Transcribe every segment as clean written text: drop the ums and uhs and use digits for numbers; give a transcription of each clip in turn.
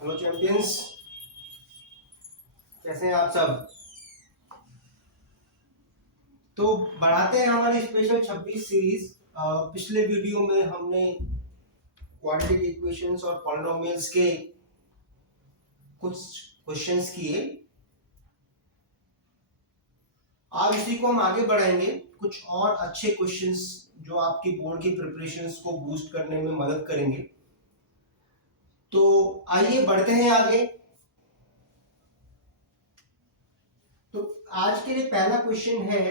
Hello champions, कैसे हैं आप सब। तो बढ़ाते हैं हमारी स्पेशल 26 सीरीज। पिछले वीडियो में हमने क्वाड्रेटिक इक्वेशंस और पॉलिनोमियल्स के कुछ क्वेश्चंस किए। आज इसी को हम आगे बढ़ाएंगे, कुछ और अच्छे क्वेश्चंस जो आपकी बोर्ड की प्रिपरेशंस को बूस्ट करने में मदद करेंगे। तो आइए बढ़ते हैं आगे। तो आज के लिए पहला क्वेश्चन है,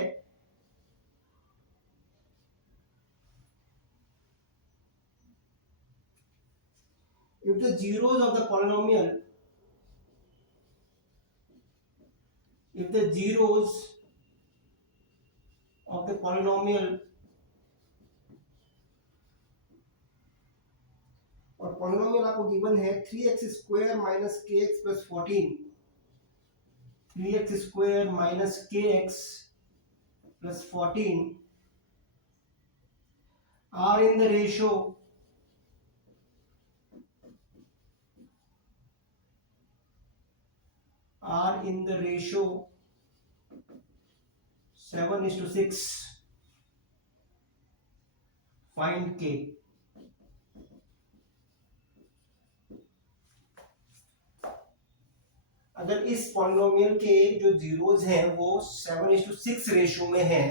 if the zeros of the polynomial if the zeros of the polynomial और पॉलिनोमियल आपको गिवन है 3x square minus k x plus 14, 3x square minus k x plus 14 are in the ratio are in the ratio 7:6. Find k. अगर इस polynomial के जो zeros हैं वो 7:6 ratio में हैं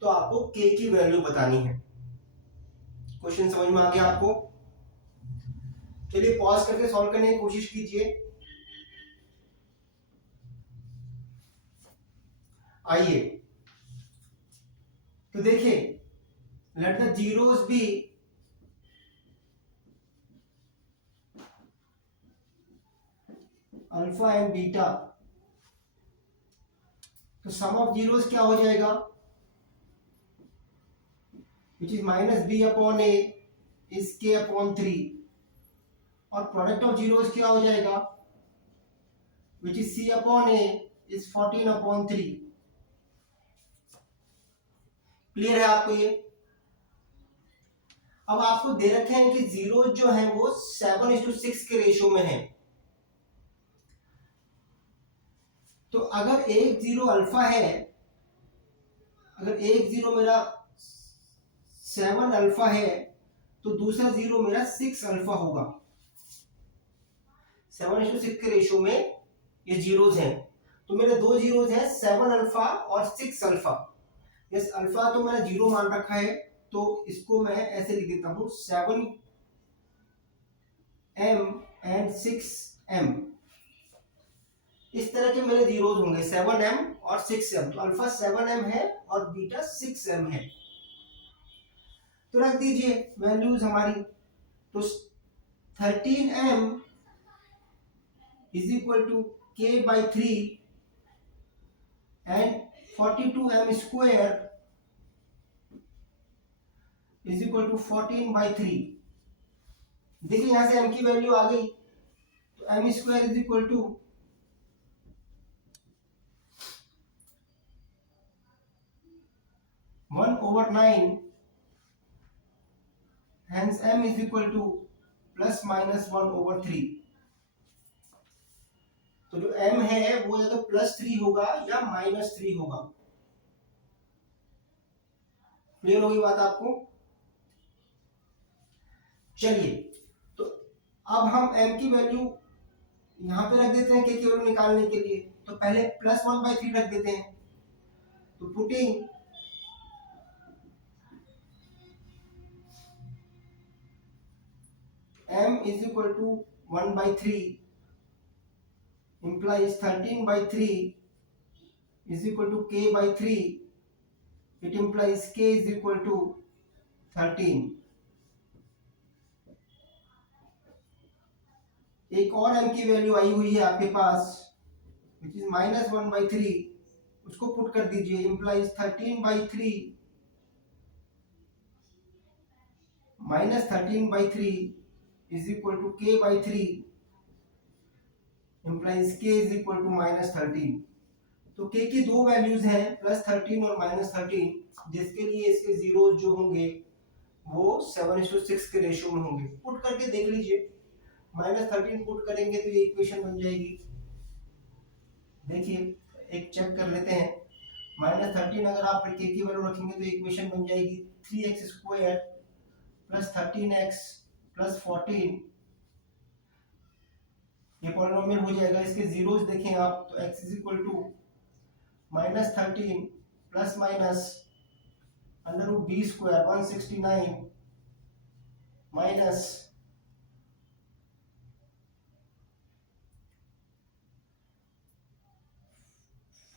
तो आपको k की वैल्यू बतानी है। क्वेश्चन समझ में आ गया आपको? चलिए पॉज करके सॉल्व करने की कोशिश कीजिए। आइए तो देखिए, let the zeros be alpha and beta. तो सम ऑफ जीरोस क्या हो जाएगा, which is minus b upon a is k upon 3, और प्रोडक्ट ऑफ जीरोस क्या हो जाएगा, which is c upon a is 14 upon 3। Clear है आपको ये? अब आपको दे रखे हैं कि जीरो जो है वो 7:6 के रेशियो में है। तो अगर एक जीरो अल्फा है, अगर एक जीरो मेरा 7 अल्फा है तो दूसरा जीरो मेरा 6 अल्फा होगा। 7:6 के रेशियो में ये जीरोज हैं। तो मेरे दो जीरोज हैं, 7 अल्फा और 6 अल्फा। यस, अल्फा तो मैंने जीरो मान रखा है तो इसको मैं ऐसे लिख देता हूं 7m एंड 6m। इस तरह के मेरे जीरोज होंगे 7m और 6m। तो अल्फा 7m है और बीटा 6m है। तो रख दीजिए वैल्यूज हमारी। तो 13m is equal to k by 3 and 42m square is equal to 14 by 3। देखिए यहां से m की वैल्यू आ गई, तो m square is equal to 1/9, hence m is equal to plus minus 1/3। तो जो m है वो या तो +3 होगा या -3 होगा। क्लियर होगी बात आपको? चलिए, तो अब हम m की वैल्यू यहां पे रख देते हैं k की वैल्यू निकालने के लिए। तो पहले +1/3 रख देते हैं। तो putting m is equal to 1/3 implies 13/3 is equal to k by 3. It implies k is equal to 13. एक और m की वैल्यू आई हुई है आपके पास which is -1/3, उसको पुट कर दीजिए। implies 13/3 -13/3 is equal to k by 3 implies k is equal to -13। तो k की दो वैल्यूज हैं, +13 और -13, जिसके लिए इसके जीरोस जो होंगे वो 7:6 के रेशियो में होंगे। पुट करके देख लीजिए। -13 पुट करेंगे तो ये इक्वेशन बन जाएगी। देखिए एक चेक कर लेते हैं, -13 अगर आप के की वैल्यू रखेंगे तो इक्वेशन बन जाएगी 3x² प्लस 13x प्लस 14, ये पॉलिनोमियल हो जाएगा। इसके जीरोस देखें आप तो x is equal to -13 plus minus √b² 169 minus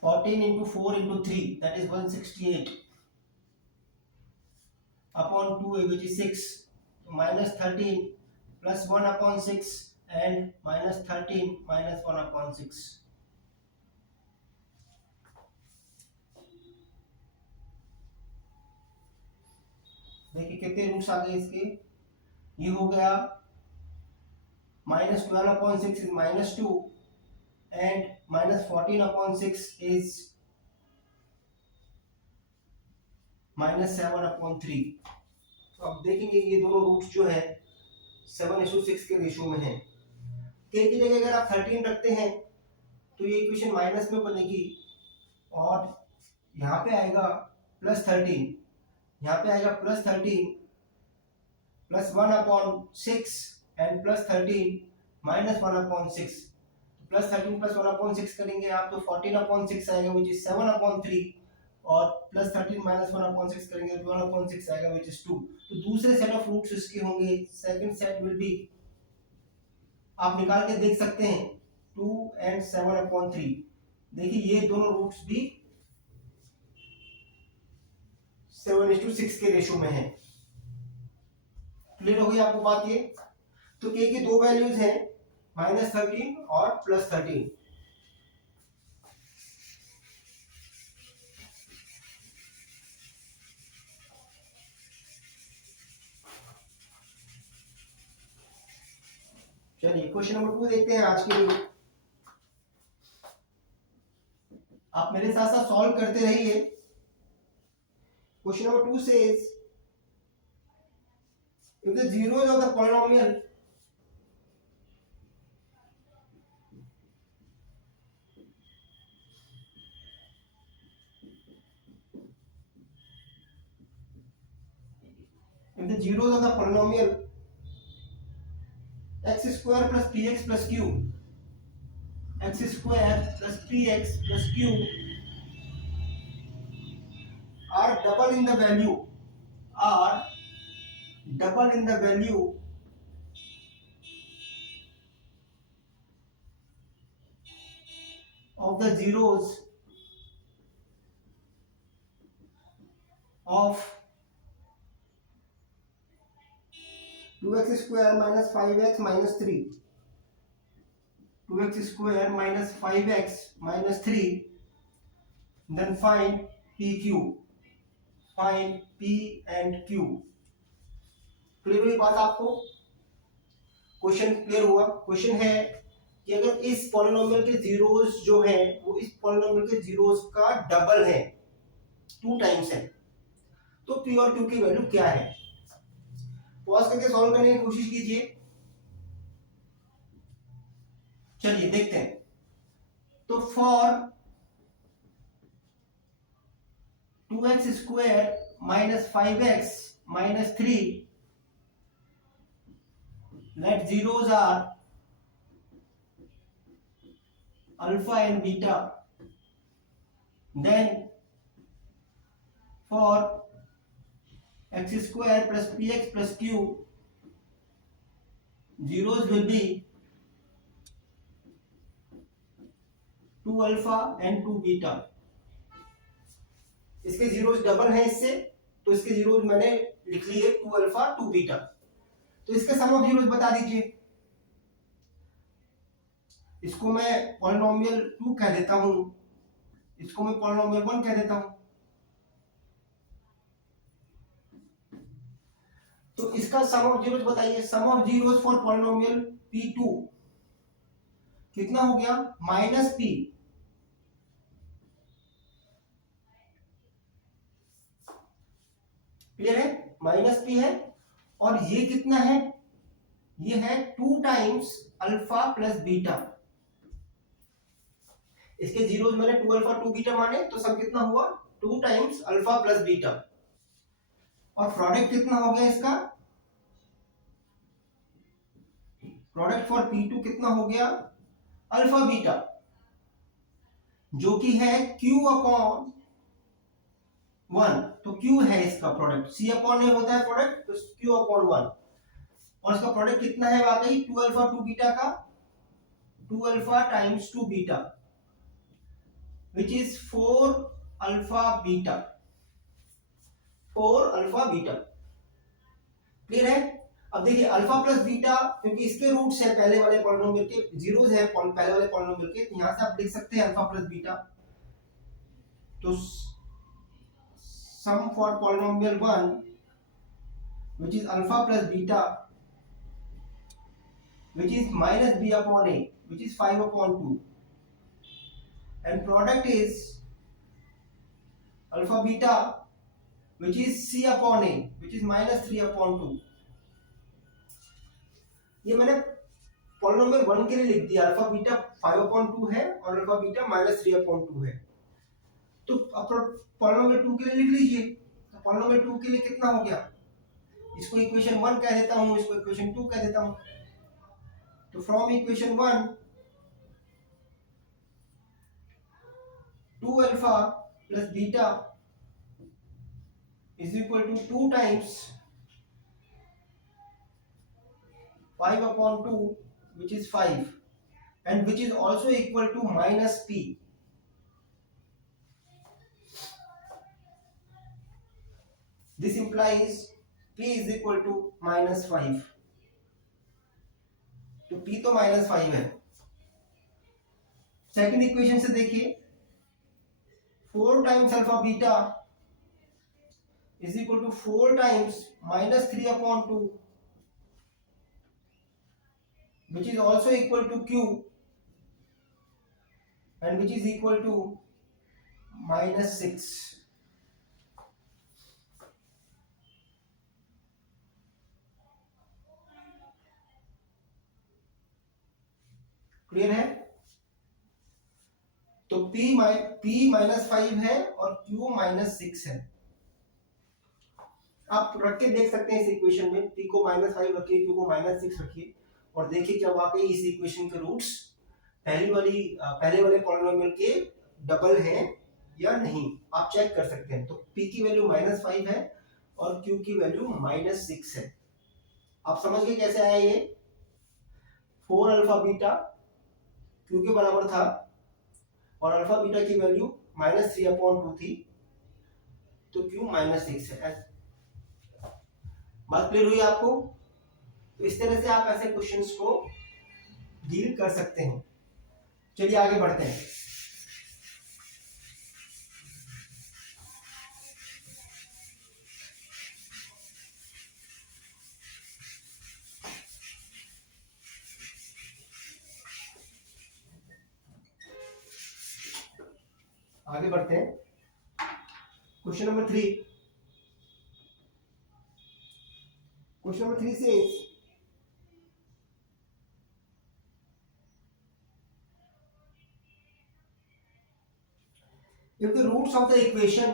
14 into 4 into 3, that is 168 upon 2, which is 6. So -13 plus 1 upon 6 and -13 minus 1 upon 6. देखिए कितने रूट्स आ गए इसके, ये हो गया -12 upon 6 is -2 and -14 upon 6 is -7 upon 3. तो अब देखेंगे ये दोनों रूट्स जो है 7:6 के रेशियो में है। k की जगह अगर आप 13 रखते हैं तो ये इक्वेशन माइनस में बनेगी और यहाँ पे आएगा +13, यहाँ पे आएगा +13 plus 1 upon 6 and +13 minus 1 upon 6। +13 plus 1 upon 6 करेंगे आप तो 14 अपॉन 6 आएगा विच इज 7 अपॉन 3 और +13 माइनस 1 अपॉन 6 करेंगे तो 1 अपॉन 6 आएगा विच इज 2। तो दूसरे सेट ऑफ रूट्स इसके होंगे, सेकंड सेट विल बी, आप निकाल के देख सकते हैं 2 and 7 अपॉन 3। देखिए ये दोनों रूट्स भी 7:6 के रेशियो में है। क्लियर हो गई आपको बात ये? तो k की दो वैल्यूज हैं, -13 और +13। चलिए क्वेश्चन नंबर 2 देखते हैं आज के लिए। आप मेरे साथ साथ सॉल्व करते रहिए। Question number 2 says if the zeros of the polynomial x square plus px plus q, x square plus px plus q are double in the value of the zeros of 2x square minus 5x minus 3, 2x square minus 5x minus 3, then find pq, find p and q। Clear हुई बात आपको? Question clear हुआ? Question है कि अगर इस polynomial के zeros जो हैं वो इस पॉलिनोमियल के जीरोस का डबल है, 2 टाइम्स है, तो p और q की वैल्यू क्या है? पॉज करके सॉल्व करने की कोशिश कीजिए। चलिए देखते हैं। तो for 2x square minus 5x minus 3 let zeros are alpha and beta, then for x square plus px plus q zeros will be 2 alpha and 2 beta। इसके जीरोस डबल हैं इससे, तो इसके जीरोस मैंने लिख लिए 2 अल्फा 2 बीटा। तो इसके सम ऑफ जीरोस बता दीजिए। इसको मैं पॉलिनोमियल 2 कह देता हूं, इसको मैं पॉलिनोमियल 1 कह देता हूं। तो इसका सम ऑफ जीरोस बताइए। Sum of zeros for polynomial p2 कितना हो गया? -p। क्लियर है? -p है और ये कितना है? ये है 2 टाइम्स अल्फा प्लस बीटा। इसके जीरोज मैंने 2 अल्फा 2 बीटा माने, तो सब कितना हुआ 2 टाइम्स अल्फा प्लस बीटा। और प्रोडक्ट कितना हो गया इसका, प्रोडक्ट फॉर P2 कितना हो गया अल्फा बीटा, जो कि है Q अपॉन 1। तो Q है इसका प्रोडक्ट, C अपॉन A होता है प्रोडक्ट, तो Q अपॉन 1। और इसका प्रोडक्ट कितना है वाकई 2 अल्फा 2 बीटा का, 2 alpha times 2 beta which is 4 alpha beta, 4 alpha beta. Clear है। अब देखिए अल्फा प्लस बीटा, क्योंकि इसके रूट्स है पहले वाले पॉलिनोमियल के, जीरोस है पहले वाले पॉलिनोमियल के, तो यहां से आप लिख सकते हैं अल्फा प्लस बीटा। तो सम for polynomial 1 which is alpha plus beta which is minus b upon a which is 5 upon 2, and product is alpha beta which is c upon a which is minus 3 upon 2। ये मैंने polynomial 1 के लिए लिख दिया, alpha beta 5 upon 2 है और alpha beta minus 3 upon 2 है। तो अब पॉलिनोमियल 2 के लिए लिख लीजिए। तो पॉलिनोमियल 2 के लिए कितना हो गया, इसको इक्वेशन 1 कह देता हूं, इसको इक्वेशन 2 कह देता हूं। तो from equation 1 2 alpha plus beta is equal to 2 times 5 upon 2 which is 5 and which is also equal to minus p। This implies p is equal to minus 5। तो p तो minus 5 है। सेकंड इक्वेशन से देखिए 4 times alpha beta is equal to 4 times minus 3 upon 2 which is also equal to q and which is equal to minus 6। Clear है। तो p minus 5 है और q minus 6 है। आप रख के देख सकते हैं इस इक्वेशन में, p को माइनस 5 रखिए, q को माइनस 6 रखिए और देखिए क्या वाकई इस इक्वेशन के रूट्स पहले वाले पॉलिनोमियल के डबल हैं या नहीं, आप चेक कर सकते हैं। तो p की वैल्यू माइनस 5 है और q की वैल्यू माइनस 6 है। आप समझ गए कैसे आया ये, 4 अल्फा बीटा q के बराबर था और अल्फा बीटा की वैल्यू माइनस 3 अपॉन 2 थी, तो q माइनस 6 है। बात क्लियर हुई आपको। तो इस तरह से आप ऐसे क्वेश्चंस को डील कर सकते हैं। चलिए आगे बढ़ते हैं। आगे बढ़ते हैं। Question number 3। Question number 3 says if the roots of the equation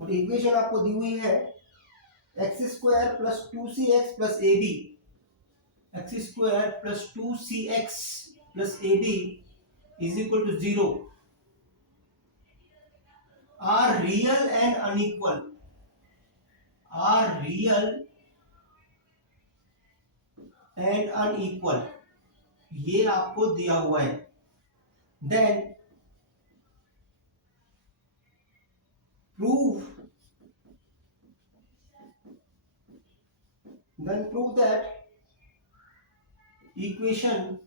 और इक्वेशन आपको दी हुई है x square plus 2cx plus a b, x square plus 2cx plus a b is equal to 0 are real and unequal, are real and unequal, ये आपको दिया हुआ है। Then prove that equation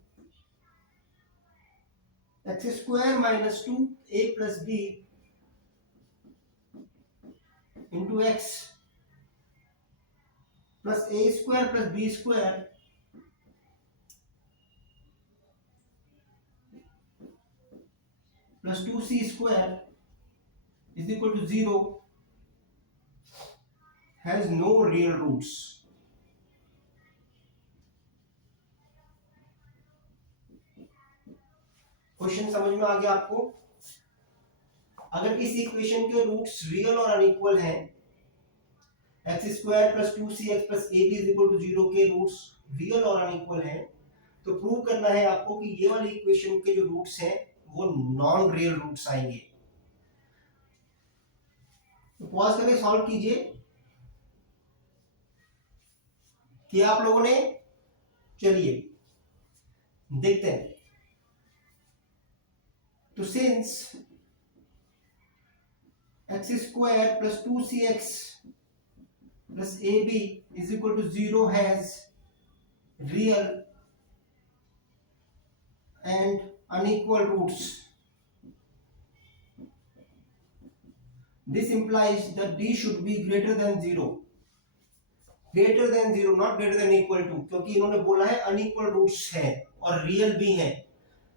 x square minus 2a plus b into x plus a square plus b square plus 2c square is equal to 0 has no real roots. Question समझ में आ गया आपको? अगर इस इक्वेशन के रूट्स रियल और unequal हैं, x square plus 2cx plus a b is equal to 0 के रूट्स रियल और अनइक्वल हैं, तो प्रूव करना है आपको कि ये वाली इक्वेशन के जो रूट्स हैं वो नॉन रियल रूट्स आएंगे। तो पॉज करके सॉल्व कीजिए। कि आप लोगों ने, चलिए देखते हैं। तो since x square plus 2cx plus a b is equal to 0 has real and unequal roots, this implies that d should be greater than 0, greater than 0 not greater than equal to, क्योंकि इन्होंने बोला है unequal roots है और real भी है।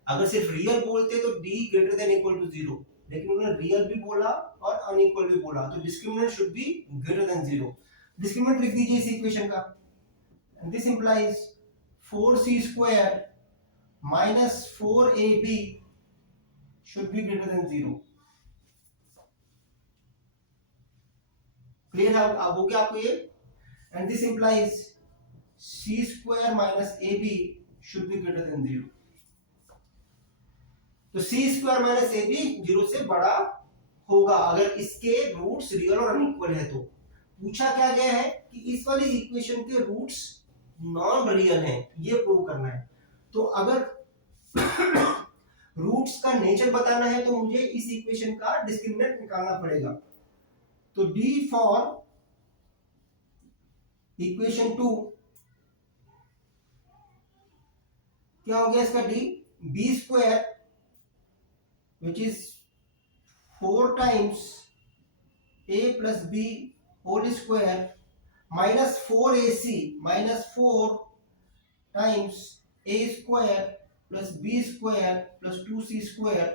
अगर सिर्फ रियल बोलते तो d greater than equal to 0, लेकिन उन्होंने रियल भी बोला और अनइक्वल भी बोला, तो discriminant should be greater than 0। Discriminant लिख दीजिए इस इक्वेशन का, and this implies 4c square minus 4ab should be greater than 0. Clear है अब हो गया आपको ये? And this implies c square minus ab should be greater than 0. तो c स्क्वायर माइनस ab 0 से बड़ा होगा अगर इसके रूट्स रियल और अनइक्वल है। तो पूछा क्या गया है कि इस वाली इक्वेशन के रूट्स नॉन रियल हैं, ये प्रूव करना है। तो अगर रूट्स का नेचर बताना है तो मुझे इस इक्वेशन का डिस्क्रिमिनेंट निकालना पड़ेगा। तो d फॉर इक्वेशन 2 क्या हो गया इसका d, b square which is 4 times a plus b whole square minus 4ac minus 4 times a square plus b square plus 2c square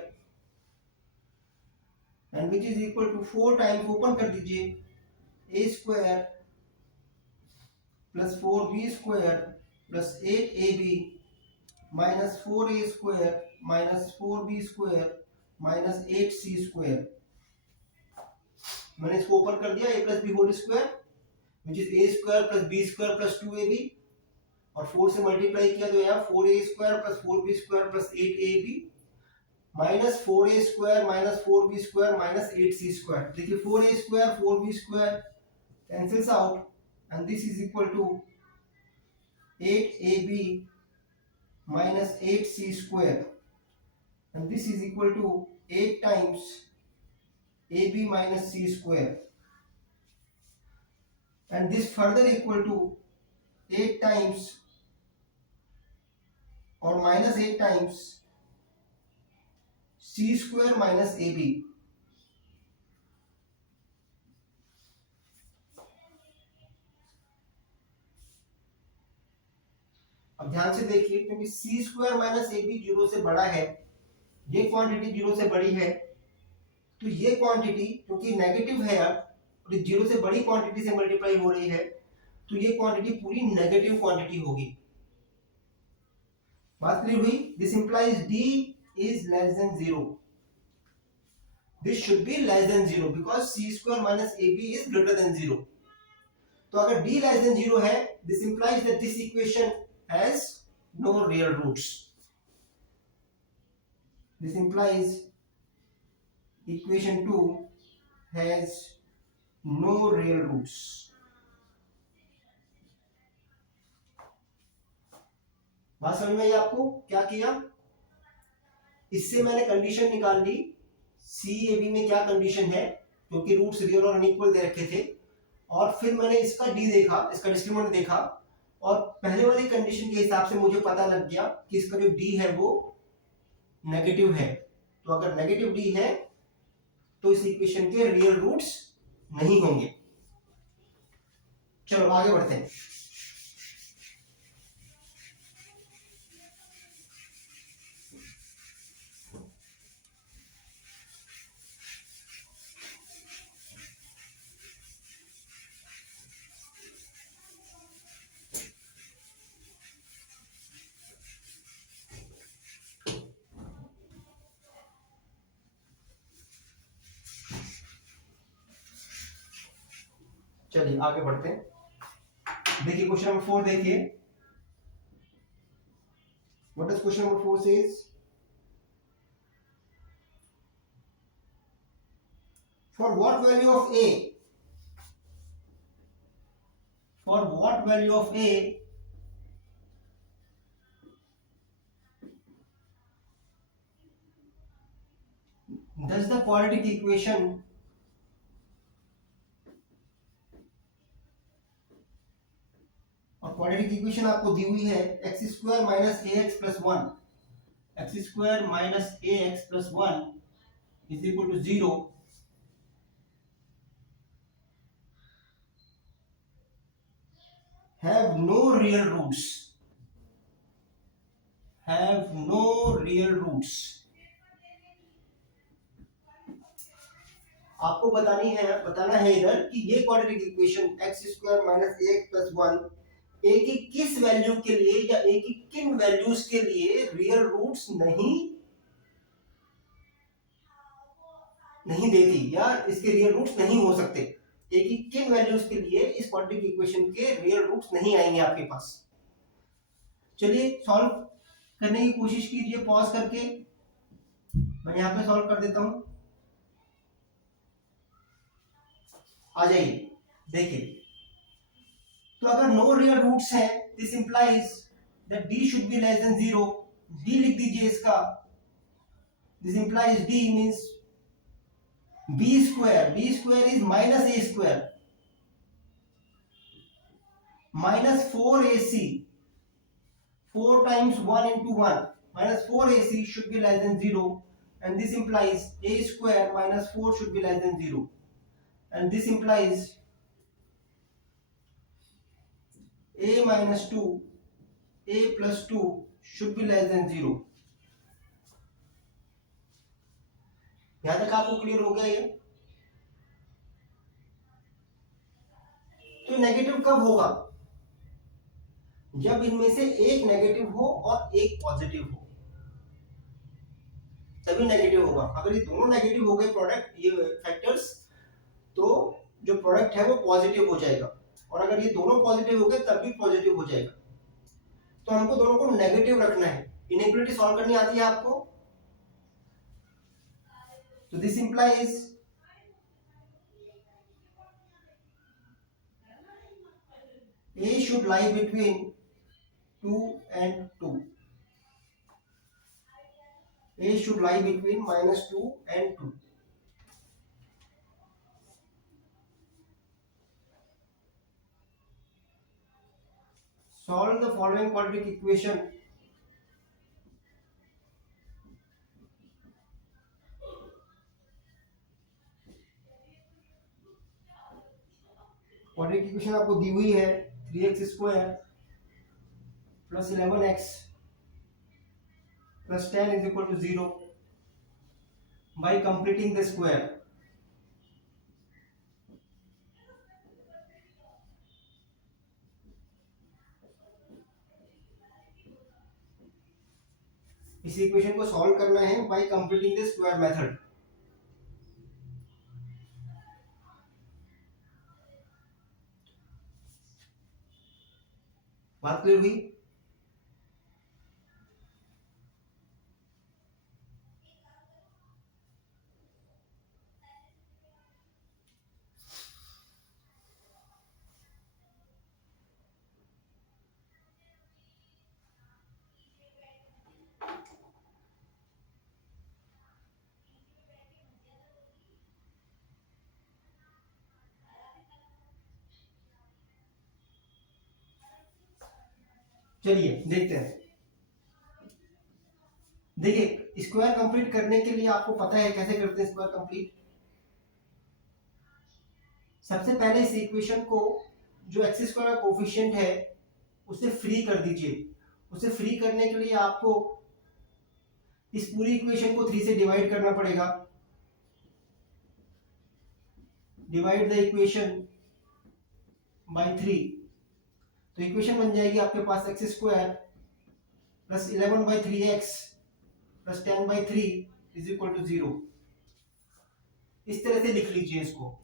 and which is equal to 4 times, open कर दीजिए, a square plus 4b square plus 8ab minus 4a square minus 4b square minus 8c square. मैंने इसको open कर दिया, a plus b whole square which is a square plus b square plus 2ab, और 4 से multiply किया तो यहाँ 4a square plus 4b square plus 8ab minus 4a square minus 4b square minus 8c square. देखिए 4a square 4b square cancels out and this is equal to 8ab minus 8c square and this is equal to 8 times ab minus c square and this further equal to 8 times और minus 8 times c square minus ab। अब ध्यान से देखिए, क्योंकि c square minus ab 0 से बड़ा है, ये क्वांटिटी 0 से बड़ी है, तो ये क्वांटिटी क्योंकि नेगेटिव है अब और 0 से बड़ी क्वांटिटी से मल्टीप्लाई हो रही है, तो ये क्वांटिटी पूरी नेगेटिव क्वांटिटी होगी। बात क्लियर हुई? This implies d is less than 0. This should be less than 0 because c square minus ab is greater than 0. तो अगर d less than 0 है, this implies that this equation has no real roots. This implies equation 2 has no real roots. बात समझ में आई आपको? क्या किया, इससे मैंने कंडीशन निकाल ली सी ए बी में क्या कंडीशन है, क्योंकि रूट्स रियल और अनइक्वल दे रखे थे, और फिर मैंने इसका डी देखा, इसका डिस्क्रिमिनेंट देखा, और पहले वाली कंडीशन के हिसाब से मुझे पता लग गया कि इसका जो डी है वो नेगेटिव है। तो अगर नेगेटिव डी है तो इस इक्वेशन के रियल रूट्स नहीं होंगे। चलो आगे बढ़ते हैं। चलिए आगे बढ़ते हैं। देखिए क्वेश्चन नंबर 4 देखिए, what does question number 4 says? For what value of a? For what value of a does the quadratic equation और क्वाड्रेटिक इक्वेशन आपको दी हुई है x square minus a x plus one, x square minus a x plus one is equal to 0, have no real roots, have no real roots। आपको बताना है इधर कि ये quadratic equation x square minus a x plus one a की किस value के लिए या ए की किन वैल्यूज के लिए रियल रूट्स नहीं देती या इसके रियल रूट्स नहीं हो सकते। ए की किन वैल्यूज के लिए इस क्वाड्रेटिक इक्वेशन के रियल रूट्स नहीं आएंगे आपके पास। चलिए सॉल्व करने की कोशिश कीजिए पॉज करके, मैं यहां पे सॉल्व कर देता हूं। आ जाइए देखिए, तो अगर नो रियल रूट्स हैं this implies that d should be less than 0, d लिख दीजिए इसका, this implies d means b square is minus a square minus 4ac, 4 times 1 into 1 minus 4ac should be less than 0, and this implies a square minus 4 should be less than 0, and this implies a minus 2 a plus 2 should be less than 0। यहां तक आपको clear हो गया ये? तो negative कब होगा? जब इनमें से एक नेगेटिव हो और एक पॉजिटिव हो, तभी नेगेटिव होगा। अगर ये दोनों नेगेटिव हो गए प्रोडक्ट ये फैक्टर्स, तो जो प्रोडक्ट है वो पॉजिटिव हो जाएगा, और अगर ये दोनों पॉजिटिव हो गए तब भी पॉजिटिव हो जाएगा। तो हमको दोनों को नेगेटिव रखना है। इनइक्वालिटी सॉल्व करनी आती है आपको? तो this implies a should lie between 2 and 2, a should lie between minus 2 and 2। solve the following quadratic equation। Quadratic equation आपको दी हुई है 3x square plus 11x plus 10 is equal to 0 by completing the square. इस equation को solve करना है by completing the square method. बात clear हुई? चलिए देखते हैं। देखिए स्क्वायर कंप्लीट करने के लिए आपको पता है कैसे करते हैं स्क्वायर कंप्लीट। सबसे पहले इस इक्वेशन को जो एक्स स्क्वायर का कोफिशिएंट है उसे फ्री कर दीजिए। उसे फ्री करने के लिए आपको इस पूरी इक्वेशन को 3 से डिवाइड करना पड़ेगा। डिवाइड द इक्वेशन बाय 3, तो इक्वेशन बन जाएगी आपके पास x square plus 11/3x plus 10/3 is equal to 0। इस तरह से लिख लीजिए इसको,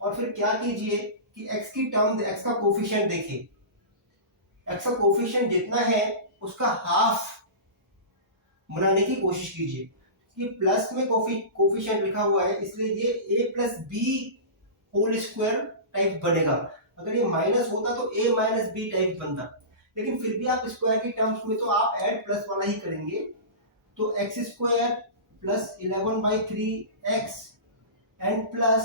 और फिर क्या कीजिए कि x की टर्म, x का कोफिशिएंट देखिए, x का कोफिशिएंट जितना है उसका हाफ बनाने की कोशिश कीजिए। ये प्लस में कोफिशिएंट लिखा हुआ है इसलिए ये a plus b whole square type बनेगा। अगर ये माइनस होता तो a माइनस बी टाइप बनता, लेकिन फिर भी आप स्क्वायर की टर्म्स में तो आप ऐड प्लस वाला ही करेंगे। तो x square plus 11/3x and plus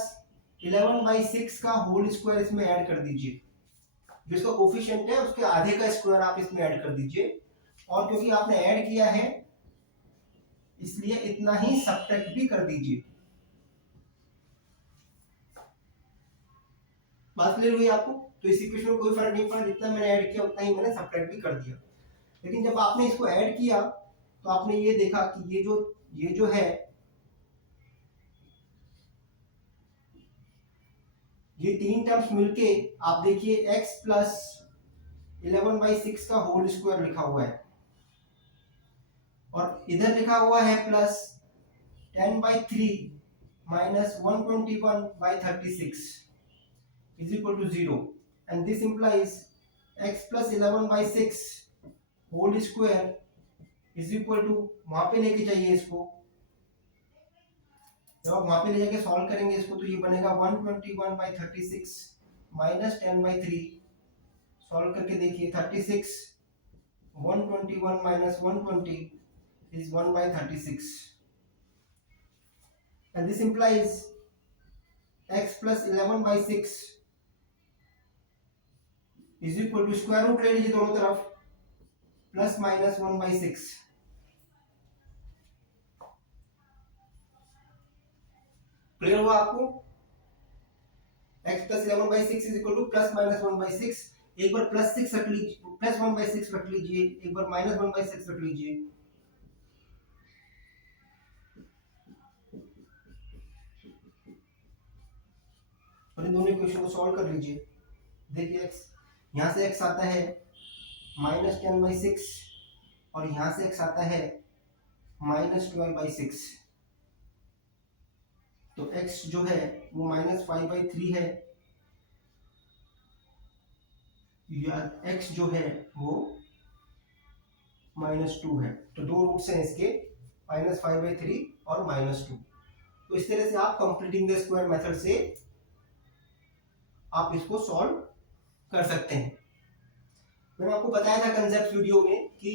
11/6 का होल स्क्वायर इसमें ऐड कर दीजिए। जो इसका कोफिशिएंट है उसके आधे का स्क्वायर आप इसमें ऐड कर दीजिए, और क्योंकि आपने ऐड किया है इसलिए इतना ही सब्ट्रैक्ट भी कर दीजिए। बात क्लियर हुई आपको? तो इस इक्वेशन में कोई फर्क नहीं पड़ा, जितना मैंने ऐड किया उतना ही मैंने सब्ट्रैक्ट भी कर दिया। लेकिन जब आपने इसको ऐड किया तो आपने ये देखा कि ये जो है ये तीन टर्म्स मिलके आप देखिए x प्लस 11/6 का होल स्क्वायर लिखा हुआ है, और इधर लिखा हुआ है plus 10/3 minus 121/36 is equal to 0, and this implies x plus 11/6 whole square is equal to, वहां पे लेके जाइए इसको, जब आप वहां पे ले जाके सॉल्व करेंगे इसको तो ये बनेगा 121/36 माइनस 10/3, सॉल्व करके देखिए 36 121 minus 120 is 1/36, and this implies x plus 11/6 is equal to, square root ले लीजिए दोनों तरफ, प्लस माइनस 1/6। क्लियर हुआ आपको? x plus 11/6 is equal two plus minus 1/6। एक बार प्लस 6 रख लीजिए, प्लस 1/6 रख लीजिए, एक बार माइनस 1/6 रख लीजिए। और इन दोनों इक्वेशन को सॉल्व कर लीजिए। देखिए x, यहां से x आता है माइनस 10/6 और यहां से x आता है माइनस 12/6, तो x जो है वो माइनस 5/3 है, या x जो है वो -2 है। तो दो रूट्स हैं इसके, -5/3 और -2। तो इस तरह से आप कंप्लीटिंग द स्क्वायर मेथड से आप इसको सॉल्व कर सकते हैं। मैंने आपको बताया था कंसेप्ट वीडियो में कि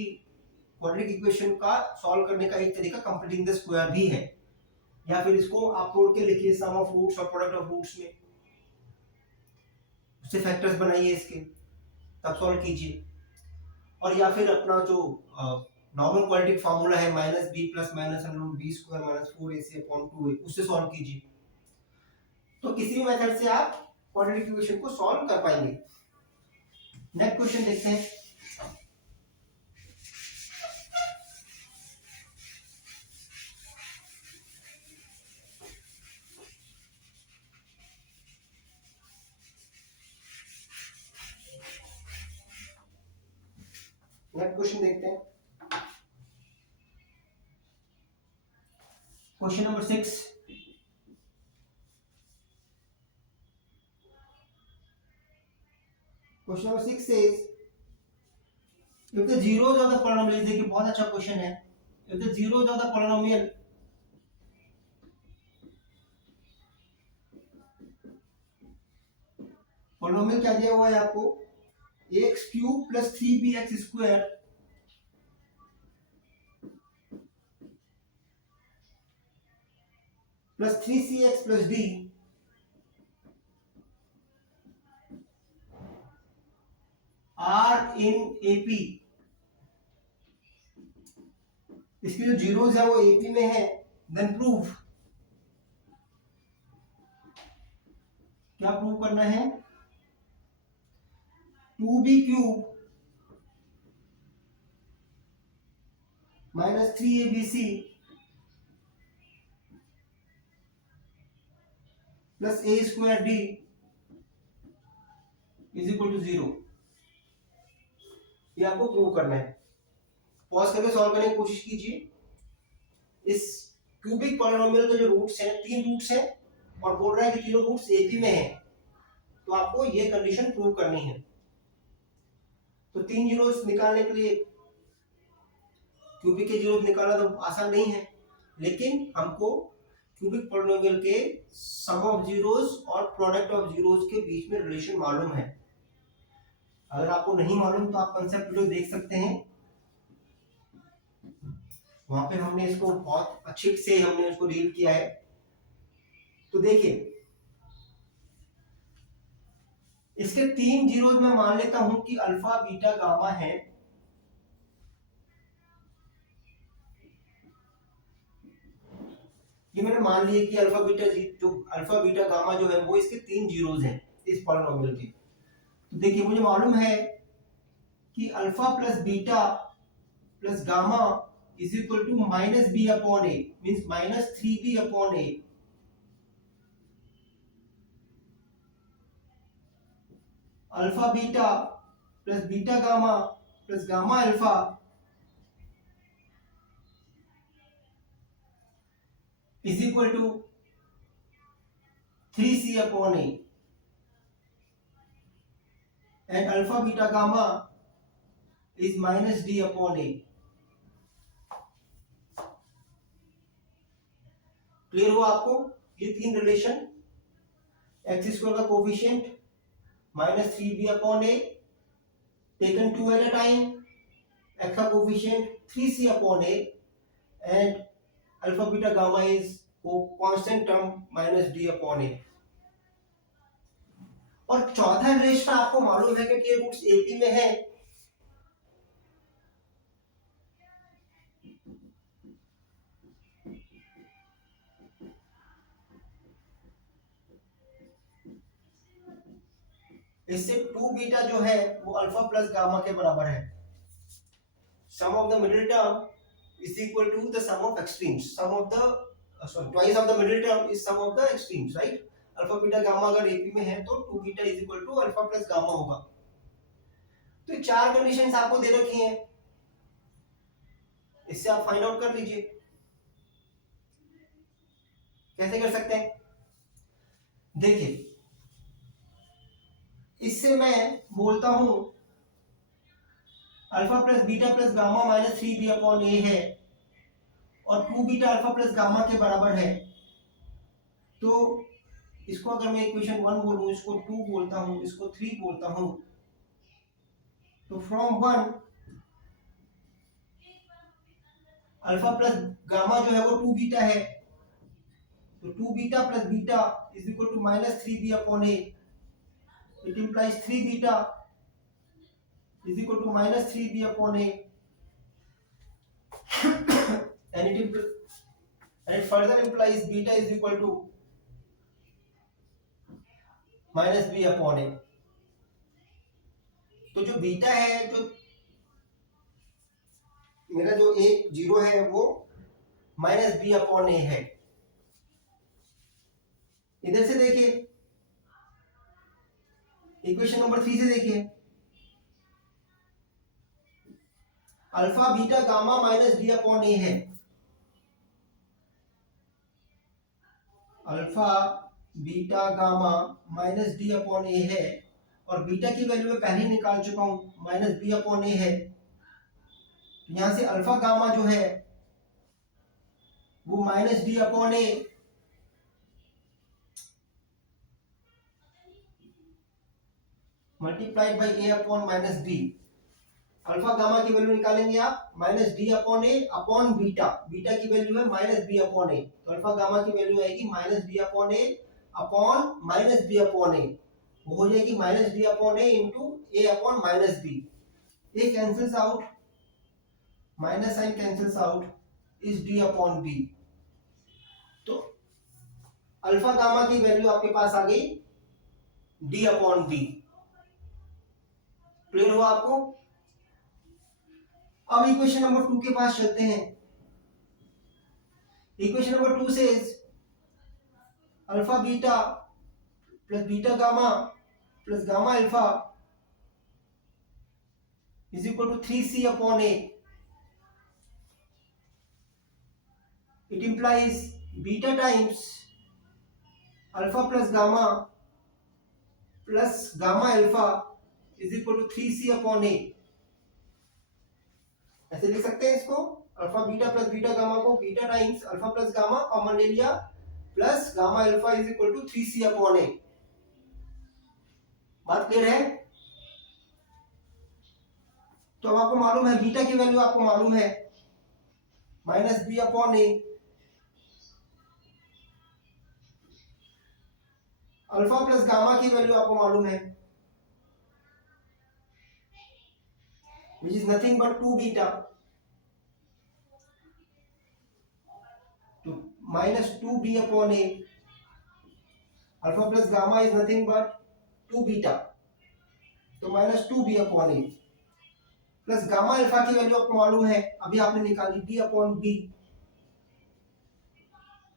क्वाड्रेटिक इक्वेशन का सॉल्व करने का एक तरीका कंप्लीटिंग द स्क्वायर भी है, या फिर इसको आप तोड़ के लिखिए सम ऑफ रूट्स और प्रोडक्ट ऑफ रूट्स में, उससे फैक्टर्स बनाइए इसके, तब सॉल्व कीजिए। और या फिर अपना जो नॉर्मल क्वाड्रेटिक फार्मूला है -b plus minus √b square minus 4ac/2a, उससे सॉल्व कीजिए। तो किसी भी मेथड से आप क्वाड्रेटिक इक्वेशन को सॉल्व कर पाएंगे। नेक्स्ट क्वेश्चन देखते हैं। नेक्स्ट क्वेश्चन देखते हैं। Question number 6। Question number 6 says if the zeros of the polynomial, देखिए बहुत अच्छा क्वेश्चन है, if the zeros of the polynomial क्या दिया हुआ है आपको, ax³ plus 3bx² plus 3cx plus d are in AP। इसके जो जीरोस है वो AP में है, देन प्रूव, क्या प्रूव करना है, 2b³ minus 3abc plus a² d is equal to 0। ये आपको प्रूव करना है। पॉज करके सॉल्व करने की कोशिश कीजिए। इस क्यूबिक पॉलिनोमियल के जो रूट्स हैं, 3 रूट्स हैं, और बोल रहा है कि तीनों रूट्स AP में हैं। तो आपको ये कंडीशन प्रूव करनी है। तो 3 जीरोस निकालने के लिए क्यूबिक के जीरोस निकालना तो आसान नहीं है, लेकिन हमको क्यूबिक पॉलिनोमियल के सम ऑफ जीरोस और प्रोडक्ट ऑफ जीरोस के बीच में रिलेशन मालूम है। अगर आपको नहीं मालूम तो आप कंसेप्ट वीडियो देख सकते हैं, वहां पे हमने इसको बहुत अच्छे से हमने इसको डील किया है। तो देखिए इसके 3 जीरोस मैं मान लेता हूं कि अल्फा बीटा गामा है। ये मैंने मान लिया कि अल्फा बीटा गामा जो है वो इसके 3 जीरोस हैं इस पॉलिनोमियल के। तो देखिए मुझे मालूम है कि alpha plus beta plus gamma is equal to minus b upon a, means minus 3b upon a. Alpha beta plus beta gamma plus gamma alpha is equal to 3c upon a, and alpha beta gamma is minus d upon a। Clear हुआ आपको ये तीन relation? X square का coefficient minus 3b upon a taken 2 at a time, x का coefficient 3c upon a, and alpha beta gamma is constant term minus d upon a. और चौथा relation आपको मालूम है कि रूट्स एपी में है। इससे 2 बीटा जो है वो अल्फा प्लस गामा के बराबर है। Sum of the middle term is equal to the sum of extremes, sum of the twice of the middle term is sum of the extremes, right? Alpha beta gamma अगर AP में है तो 2 beta is equal to alpha plus gamma होगा। तो ये चार conditions आपको दे रखी हैं, इससे आप फाइंड आउट कर लीजिए कैसे कर सकते हैं। देखिए इससे मैं बोलता हूं alpha plus beta plus gamma minus 3b upon a है और 2 बीटा अल्फा प्लस गामा के बराबर है। तो इसको अगर मैं इक्वेशन 1 बोलूं, इसको 2 बोलता हूं, इसको 3 बोलता हूं, तो फ्रॉम 1 अल्फा प्लस गामा जो है वो 2 बीटा है, तो 2 beta plus beta is equal to minus 3b upon a. It implies 3 beta is equal to minus 3b upon a, and it further implies beta is equal to minus b upon a। तो जो beta है, जो मेरा जो एक zero है वो minus b upon a है। इधर से देखिए इक्वेशन नंबर 3 से देखिए alpha beta gamma minus d upon a है। Alpha beta gamma minus d upon a है और बीटा की वैल्यू मैं पहले ही निकाल चुका हूं, माइनस बी अपॉन ए है। यहां से अल्फा गामा जो है वो minus d upon a multiplied by a upon minus d. Alpha gamma की वैल्यू निकालेंगे आप minus d upon a upon beta, beta की वैल्यू है माइनस बी अपॉन ए, तो अल्फा गामा की वैल्यू आएगी minus d upon a upon minus b upon a, वो हो जाएगी minus d upon a into a upon minus b. A cancels out, minus sign cancels out, is D upon b. तो alpha gamma की value आपके पास आ गई D upon B. Clear हुआ आपको? अब इक्वेशन नंबर 2 के पास चलते हैं। Equation number 2 says alpha beta plus beta gamma plus gamma alpha is equal to 3c upon a. It implies beta times alpha plus gamma plus gamma alpha is equal to 3c upon a. ऐसे लिख सकते हैं इसको, alpha beta plus beta gamma को beta times alpha plus gamma common ले लिया, plus gamma alpha is equal to 3c upon a. बात clear है? तो अब आपको मालूम है बीटा की वैल्यू आपको मालूम है minus b upon a, alpha plus gamma की वैल्यू आपको मालूम है which is nothing but 2 beta, तो minus 2b upon a, alpha plus gamma is nothing but 2 beta, तो minus 2b upon a plus gamma alpha की value आपको मालूम है अभी आपने निकाली b upon b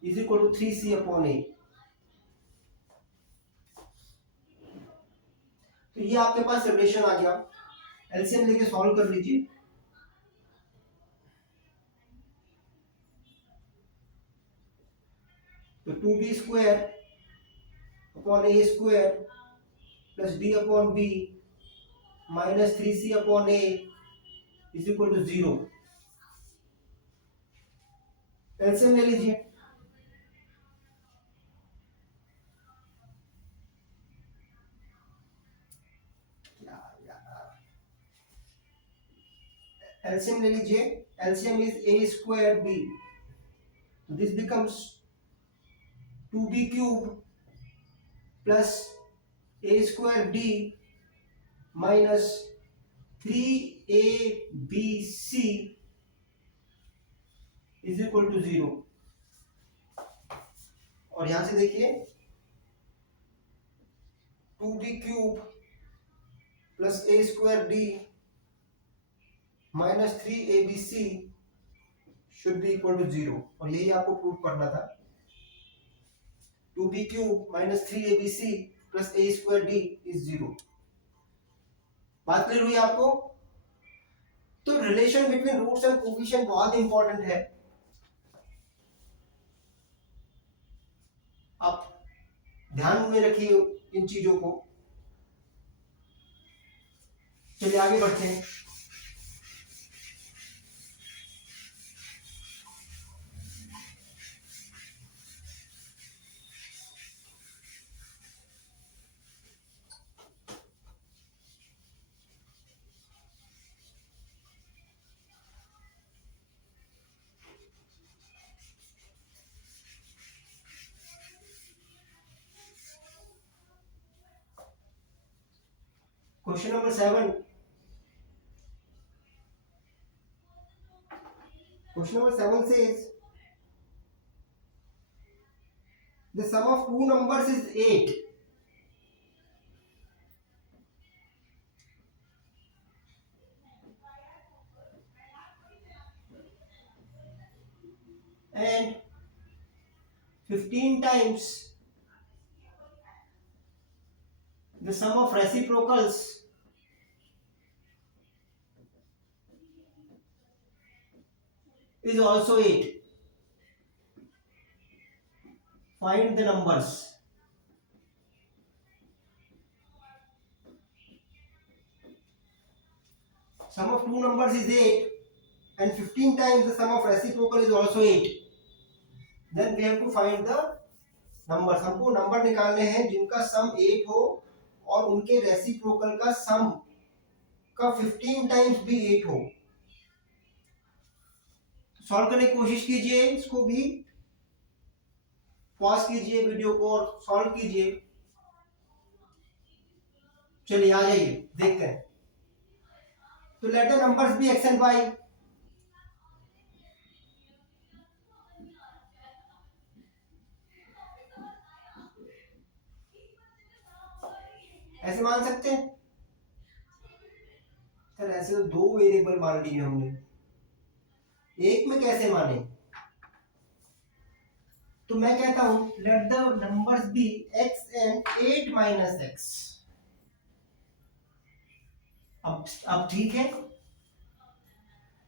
is equal to 3c upon a। तो ये आपके पास रिलेशन आ गया, एलसीएम लेके सॉल्व कर लीजिए। तो 2b square upon a square plus b upon b minus 3c upon a is equal to 0। LCM ले लीजिए। एलसीएम ले लीजिए, LCM is a square b, तो this becomes 2b cube plus a square d minus 3abc is equal to 0। और यहां से देखिए 2b cube plus a square d minus 3abc should be equal to 0, और यही आपको प्रूव करना था। 2b cube minus 3abc plus a square d is 0। बात क्लियर हुई आपको? तो relation between roots and coefficient बहुत इंपॉर्टेंट है, आप ध्यान में रखिए इन चीजों को। चलिए आगे बढ़ते हैं। Question number 7. Question number 7 says the sum of two numbers is 8. And 15 times the sum of reciprocals is also 8. Find the numbers. Sum of two numbers is 8 and 15 times the sum of reciprocal is also 8. Then we have to find the numbers. हमको number निकालने हैं जिनका सम 8 हो और उनके reciprocal का सम का 15 times भी 8 हो। सॉल्व करने की कोशिश कीजिए, इसको भी पॉज कीजिए वीडियो को और सॉल्व कीजिए। चलिए आ जाइए देखते हैं। तो let the numbers be x and y. ऐसे मान सकते हैं सर, ऐसे तो दो वेरिएबल मान लिए हमने, एक में कैसे माने? तो मैं कहता हूं let the numbers be x and 8 minus x. अब ठीक है,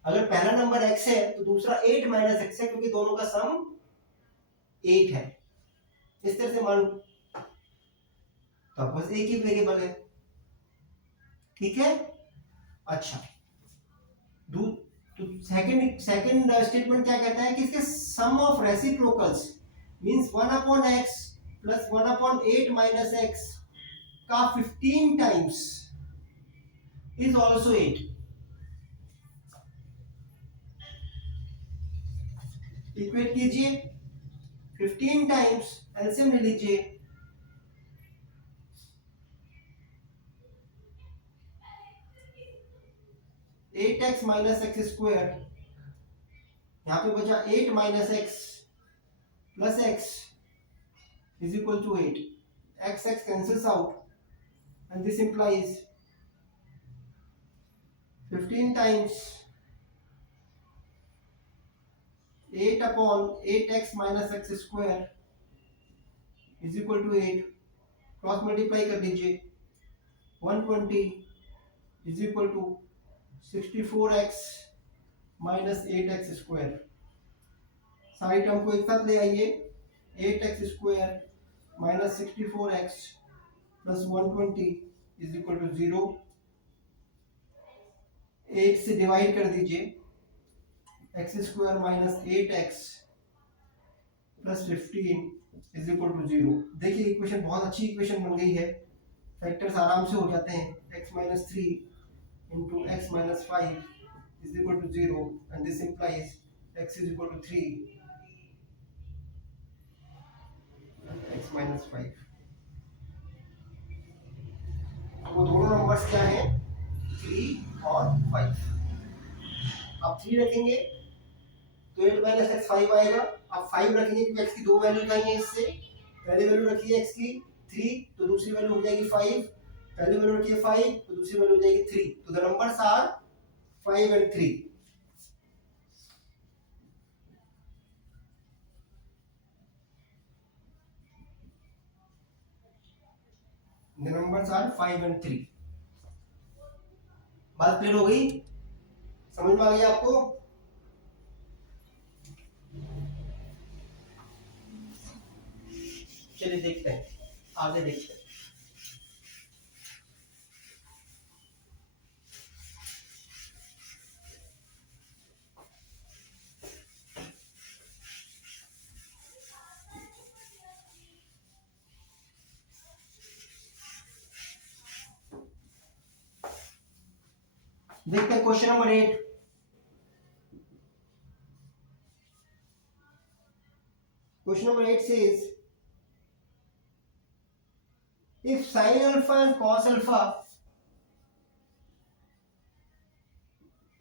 अगर पहला नंबर x है तो दूसरा 8 माइनस एक्स है, क्योंकि दोनों का सम 8 है। इस तरह से मान, तो बस एक ही वेरिएबल है, ठीक है। अच्छा, तो सेकंड स्टेटमेंट क्या कहता है कि इसके sum of reciprocals means 1/x plus 1/8 minus x का 15 टाइम्स इज ऑल्सो 8। इक्वेट कीजिए, 15 टाइम्स एलसीएम ले लीजिए, 8x माइनस एक्स स्क्वायर, यहां पे बचा 8 minus x plus x is equal to 8। x cancels out and this implies 15 times 8 upon 8x minus x square is equal to 8। Cross multiply कर दीजिए, 120 is equal to 64x minus 8x square. सारी term को एक साथ ले आइए, 8x square minus 64x plus 120 is equal to 0। 8 से divide कर दीजिए, x square minus 8x plus 15 is equal to 0। देखिए इक्वेशन बहुत अच्छी इक्वेशन बन गई है, फैक्टर्स आराम से हो जाते हैं। x minus 3 into x minus 5 is equal to 0 and this implies x is equal to 3 and x minus 5। वो दोनों नंबर्स क्या हैं, 3 और 5। अब 3 रखेंगे तो 8 माइनस एक्स 5 आएगा। अब 5 रखेंगे क्योंकि x की दो वैल्यू चाहिए, इससे पहली वैल्यू रखिए x की 3 तो दूसरी वैल्यू हो जाएगी 5, पहली वैल्यू रखिए 5 तो दूसरी वैल्यू हो जाएगी 3। तो the numbers are 5 and 3। The numbers are 5 and 3। बात क्लियर हो गई, समझ में आ गया आपको? चलिए देखते हैं, आगे देखते हैं। देखते हैं question number 8। Question number 8 says if sin alpha and cos alpha,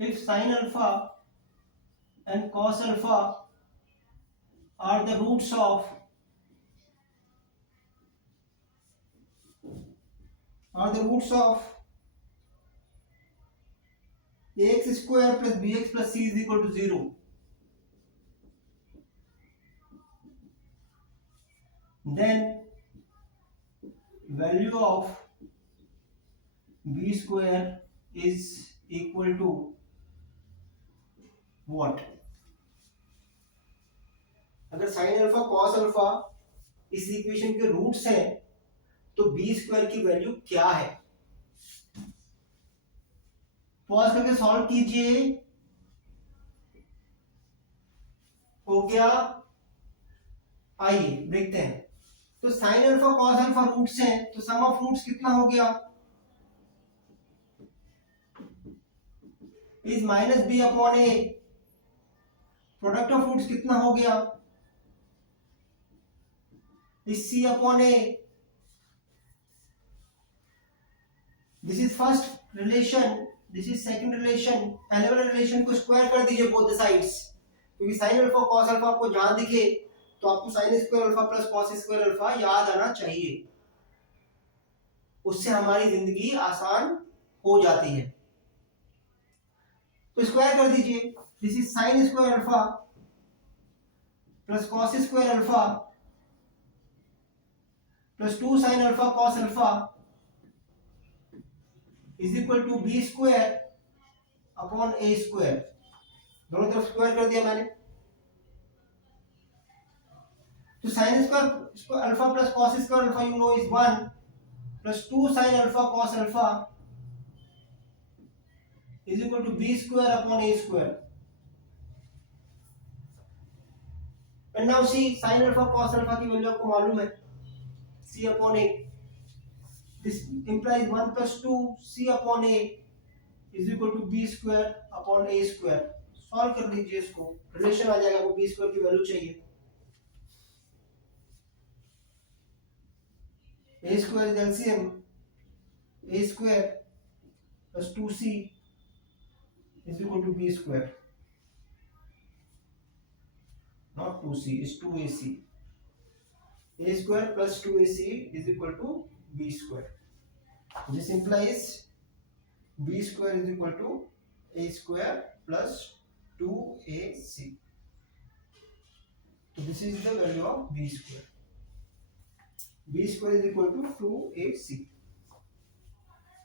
if sin alpha and cos alpha are the roots of ax square plus bx plus c is equal to 0, then value of b square is equal to what? अगर sign alpha cos alpha इस equation के roots हैं तो B square की value क्या है? Pause करके solve कीजिए। हो गया, आइए देखते हैं। तो sine alpha cos alpha roots हैं तो सम ऑफ रूट्स कितना हो गया, is minus b upon a. Product of roots कितना हो गया, is c upon a. This is first relation, this is second relation. पहले वाले रिलेशन को स्क्वायर कर दीजिए बोथ द साइड्स, क्योंकि साइन अल्फा कॉस अल्फा आपको जहां दिखे तो आपको sine square alpha plus cos square alpha याद आना चाहिए, उससे हमारी जिंदगी आसान हो जाती है। तो स्क्वायर कर दीजिए, this is sine square alpha plus cos square alpha plus 2 sine alpha cos alpha is equal to b square upon a square. दोनों तरफ स्क्वायर कर दिया मैंने। तो sine square alpha plus cos square alpha you know is 1, plus 2 sine alpha cos alpha is equal to b square upon a square. And now see sine alpha cos alpha की value आपको मालूम है, c upon a। This implies 1 plus 2 c upon a is equal to b square upon a square. Solve कर लीजिए इसको, relation आ जाएगा, आपको B square की वैल्यू चाहिए। A square is LCM, a square plus 2c is equal to b square, not 2c, is 2ac। a square plus 2ac is equal to b square. This implies b square is equal to a square plus 2ac. So this is the value of b square. b square is equal to 2ac.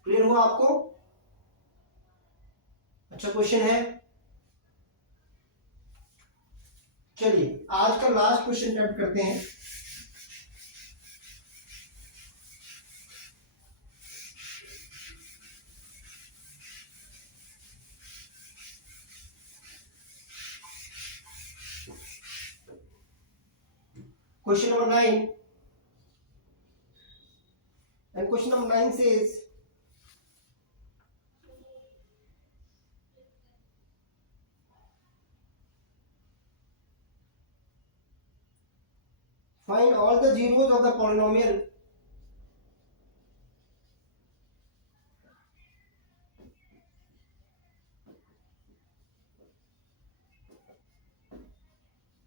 Clear हुआ आपको? अच्छा question है। चलिए आज का last question attempt करते हैं। Question number 9, and question number 9 says find all the zeros of the polynomial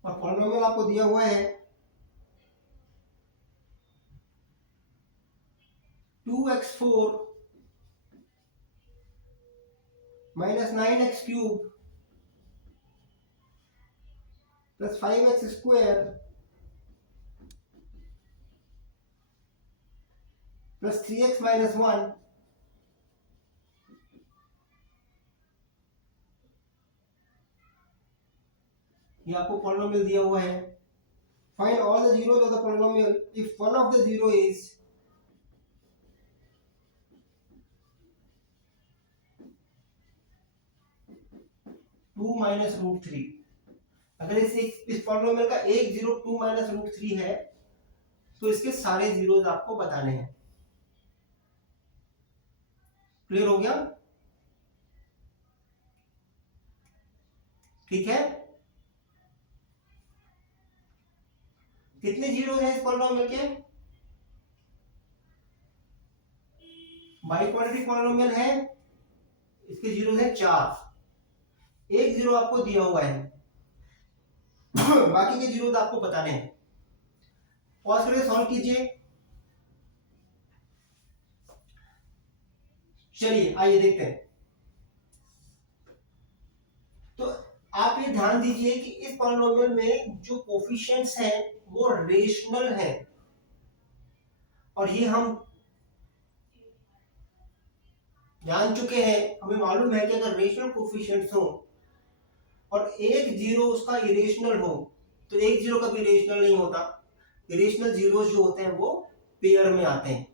और पॉलिनोमियल आपको दिया हुआ है 2x4 minus 9x cube plus 5x square plus 3x minus 1 ये आपको पॉलिनोमियल दिया हुआ है। Find all the zeros of the polynomial if one of the zero is 2 minus root 3। अगर इस पॉलिनोमियल का एक जीरो 2 minus root 3 है तो इसके सारे जीरोस आपको बताने हैं। क्लियर हो गया? ठीक है। कितने जीरो हैं इस पॉलिनोमियल के? बाई क्वाड्रेटिक पॉलिनोमियल है, इसके जीरो हैं 4। एक जीरो आपको दिया हुआ है बाकी के जीरो आपको बताने हैं। पॉज करके सॉल्व कीजिए। चलिए आइए देखते हैं। तो आप ये ध्यान दीजिए कि इस पॉलिनोमियल में जो कोफिशिएंट्स हैं वो रेशनल हैं, और ये हम जान चुके हैं। हमें मालूम है कि अगर रेशनल कोफिशिएंट्स हो और एक जीरो उसका इरेशनल हो तो एक जीरो कभी इरेशनल नहीं होता। इरेशनल जीरो जो होते हैं वो पेयर में आते हैं।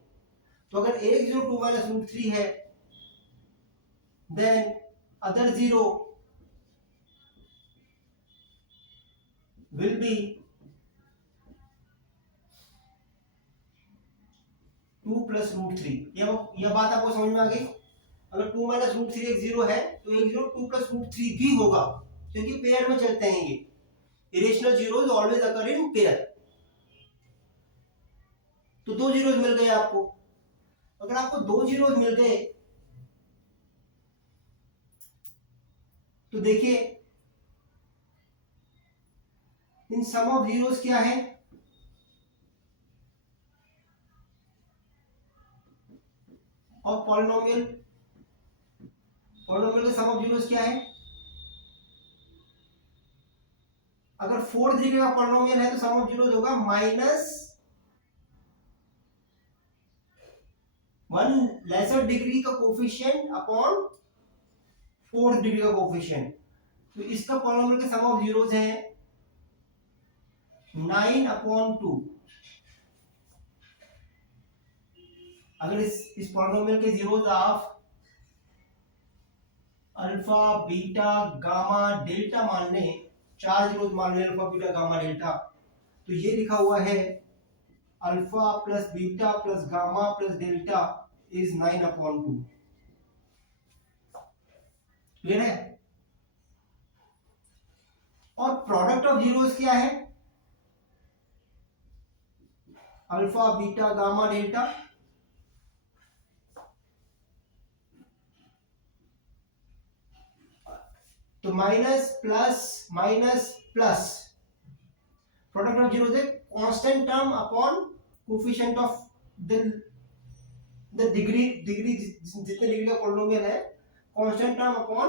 तो अगर एक जीरो 2 minus root 3 है, then other zero will be 2 plus root 3। यह बात आपको समझ में आ गई? अगर 2 minus root 3 एक जीरो है तो एक जीरो 2 plus root 3 भी होगा, क्योंकि पेयर में चलते हैं। ये irrational zeros always occur in pair. तो दो जीरोस मिल गए आपको। अगर आपको दो जीरोस मिल गए तो देखिए इन सम ऑफ जीरोस क्या है? और पॉलिनोमियल के सम ऑफ जीरोस क्या है? अगर 4th डिग्री का पॉलिनोमियल है तो सम ऑफ जीरोस होगा -1 लेसर डिग्री का कोफिशिएंट अपॉन 4th डिग्री का कोफिशिएंट। तो इसका पॉलिनोमियल के सम ऑफ जीरोस है 9/2। अगर इस पॉलिनोमियल के zeros of alpha beta gamma delta मान लें, 4 जीरोस मान लें अल्फा बीटा गामा डेल्टा, तो ये लिखा हुआ है alpha plus beta plus gamma plus delta is 9/2। Clear है? और प्रोडक्ट ऑफ जीरोस क्या है? अल्फा बीटा गामा डेल्टा, तो minus plus product of zeros है constant term upon coefficient of the degree जितने डिग्री का पॉलिनोमियल है, कांस्टेंट टर्म अपॉन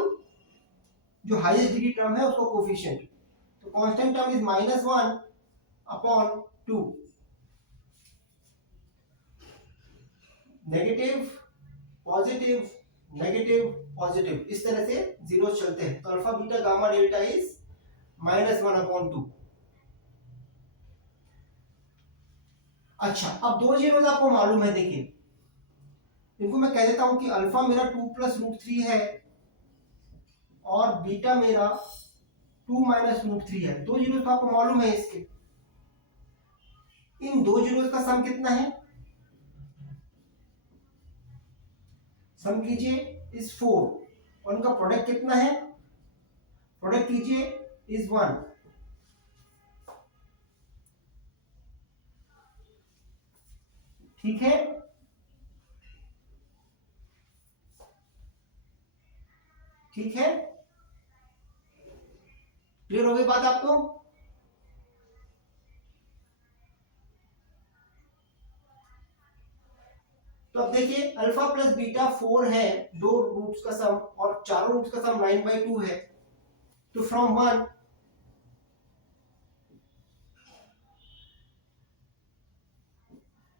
जो हाईएस्ट डिग्री टर्म है उसको कोफिशिएंट। तो constant term is -1 upon 2। Negative positive negative positive, इस तरह से जीरो चलते हैं। तो alpha beta gamma delta is -1/2। अच्छा, अब दो जीरोस आपको मालूम है, देखिए इनको मैं कह देता हूं कि अल्फा मेरा 2 + √3 है और बीटा मेरा 2 - √3 है। दो जीरोस तो आपको मालूम है इसके। इन दो जीरोस का सम कितना है? सम कीजिए इज 4 और उनका प्रोडक्ट कितना है? प्रोडक्ट कीजिए इज 1। ठीक है? ठीक है, क्लियर हो गई बात आपको? तो अब देखिए अल्फा प्लस बीटा 4 है, दो रूट्स का सम, और चारों रूट्स का सम 9/2 है। तो from 1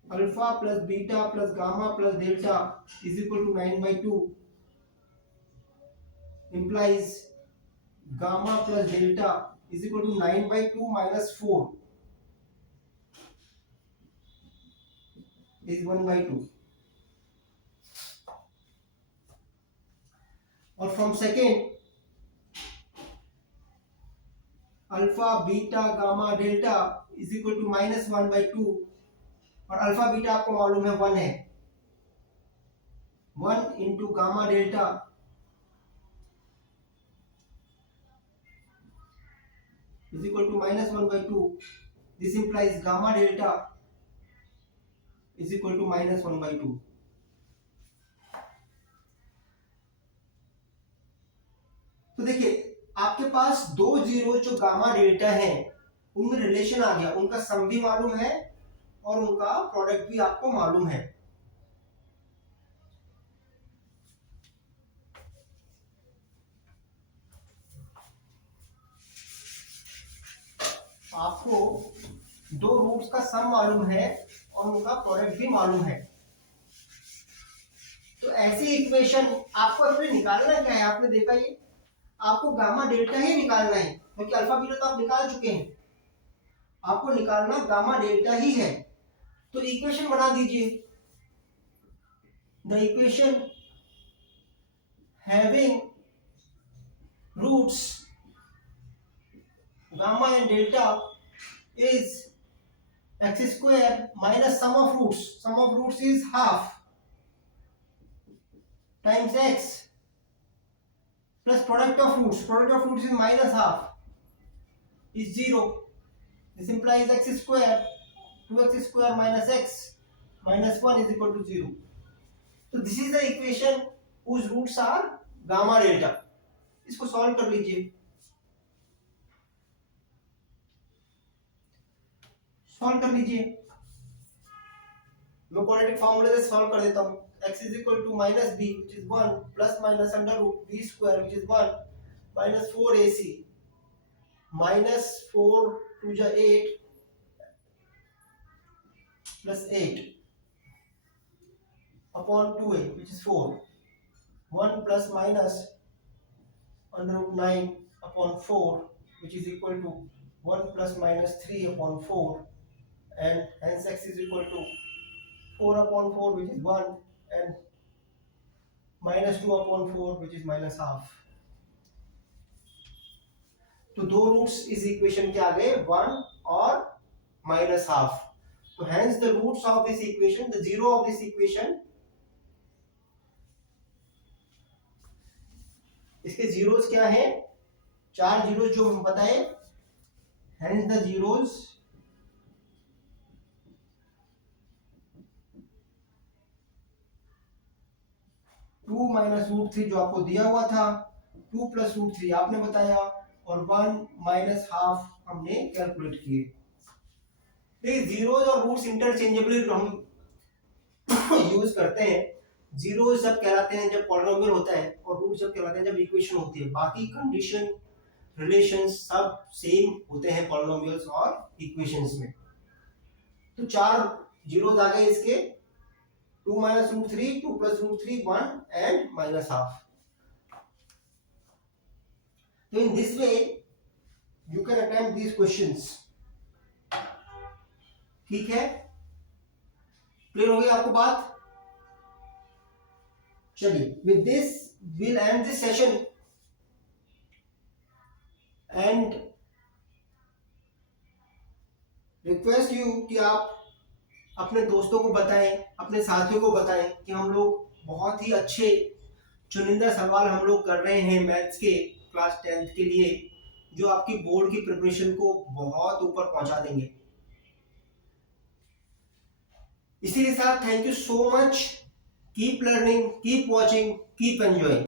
alpha plus beta plus gamma plus delta is equal to 9/2 implies gamma plus delta is equal to 9/2 minus 4 is 1/2। और from second alpha beta gamma delta is equal to -1/2, और alpha beta आपको मालूम है 1 है। 1 into gamma delta is equal to -1/2। This implies gamma delta is equal to -1/2। तो देखिए आपके पास दो जीरो जो गामा डेल्टा हैं उनमें रिलेशन आ गया, उनका सम भी मालूम है और उनका प्रोडक्ट भी आपको मालूम है। आपको दो रूट्स का सम मालूम है और उनका प्रोडक्ट भी मालूम है। तो ऐसी इक्वेशन आपको अपने निकालना क्या है? आपने देखा ये आपको गामा डेल्टा ही निकालना है, क्योंकि अल्फा बीटा तो आप निकाल चुके हैं। आपको निकालना गामा डेल्टा ही है। तो इक्वेशन बना दीजिए, the equation having roots gamma and delta is x square minus sum of roots. Sum of roots is half times x plus product of roots. Product of roots is -half is 0. This implies x square 2x square minus x minus 1 is equal to 0. So this is the equation whose roots are gamma delta. इसको solve कर लीजिए। Solve कर लीजिए, मैं quadratic फार्मूले से solve कर देता हूं। x is equal to minus b which is 1 plus minus under root b square which is 1 minus 4ac minus 4 to the 8 plus 8 upon 2a which is 4, 1 plus minus under root 9 upon 4 which is equal to 1 plus minus 3 upon 4, and hence x is equal to 4/4 which is 1 and -2/4 which is -half. तो दो roots इस equation के आ गए 1 और -half. So hence the roots of this equation, the zero of this equation, इसके zeros क्या है, चार जीरोस जो हम बताए. Hence the zeros two minus root three जो आपको दिया हुआ था, 2 प्लस रूट थ्री आपने बताया, और 1 माइनस हाफ हमने कैलकुलेट किए. देखिए जीरोस और रूट्स इंटरचेंजेबली हम यूज करते हैं. जीरोस जब कहलाते हैं जब पॉलिनोमियल होता है, और रूट्स जब कहलाते हैं जब इक्वेशन होती है. बाकी कंडीशन रिलेशंस सब सेम होते हैं पॉलिनोमियल्स और इक्वेशंस में. तो चार जीरोस आ गए इसके, 2 minus root 3, 2 plus root 3, 1 and minus half. So in this way you can attempt these questions. ठीक है, क्लियर हो गई आपको बात? चलिए, with this we'll end this session and request you कि आप अपने दोस्तों को बताएं, अपने साथियों को बताएं कि हम लोग बहुत ही अच्छे चुनिंदा सवाल हम लोग कर रहे हैं मैथ्स के क्लास 10th के लिए, जो आपकी बोर्ड की प्रिपरेशन को बहुत ऊपर पहुंचा देंगे. इसी के साथ thank you so much. Keep learning, keep watching, keep enjoying.